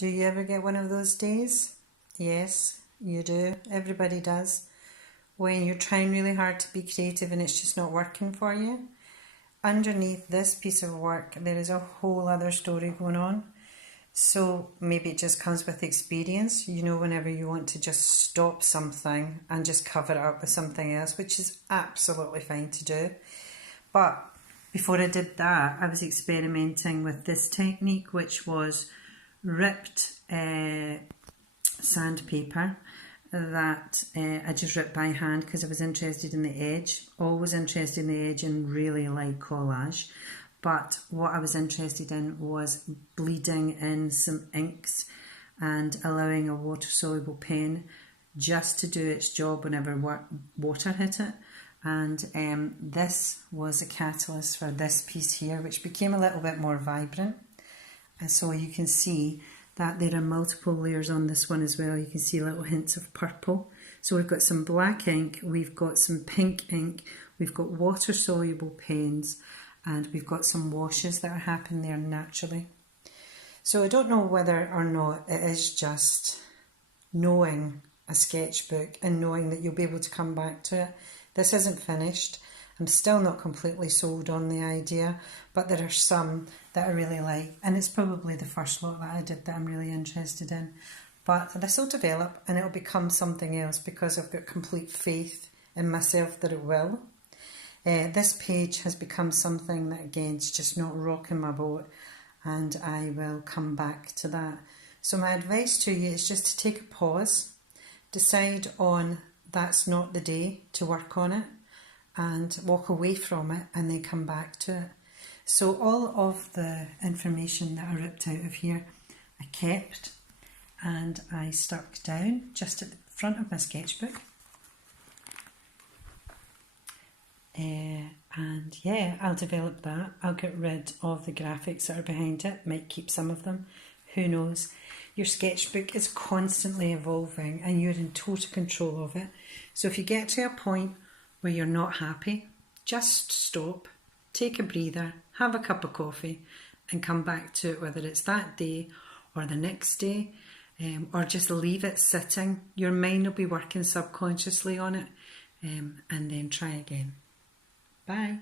Do you ever get one of those days? Yes, you do. Everybody does. When you're trying really hard to be creative and it's just not working for you. Underneath this piece of work, there is a whole other story going on. So maybe it just comes with experience. You know, whenever you want to just stop something and just cover it up with something else, which is absolutely fine to do. But before I did that, I was experimenting with this technique, which was ripped sandpaper that I just ripped by hand because I was interested in the edge. Always interested in the edge and really like collage. But what I was interested in was bleeding in some inks and allowing a water-soluble pen just to do its job whenever water hit it. And this was a catalyst for this piece here, which became a little bit more vibrant. And so you can see that there are multiple layers on this one as well. You can see little hints of purple. So we've got some black ink, we've got some pink ink, we've got water-soluble pens, and we've got some washes that are happening there naturally. So I don't know whether or not it is just knowing a sketchbook and knowing that you'll be able to come back to it. This isn't finished. I'm still not completely sold on the idea, but there are some that I really like, and it's probably the first lot that I did that I'm really interested in. But this will develop and it'll become something else because I've got complete faith in myself that it will. This page has become something that, again, is just not rocking my boat, and I will come back to that. So my advice to you is just to take a pause, decide on that's not the day to work on it, and walk away from it and then come back to it. So all of the information that I ripped out of here I kept and I stuck down just at the front of my sketchbook. And yeah, I'll develop that. I'll get rid of the graphics that are behind it, might keep some of them, who knows. Your sketchbook is constantly evolving and you're in total control of it. So if you get to a point where you're not happy, just stop, take a breather, have a cup of coffee and come back to it, whether it's that day or the next day, or just leave it sitting. Your mind will be working subconsciously on it, and then try again. Bye.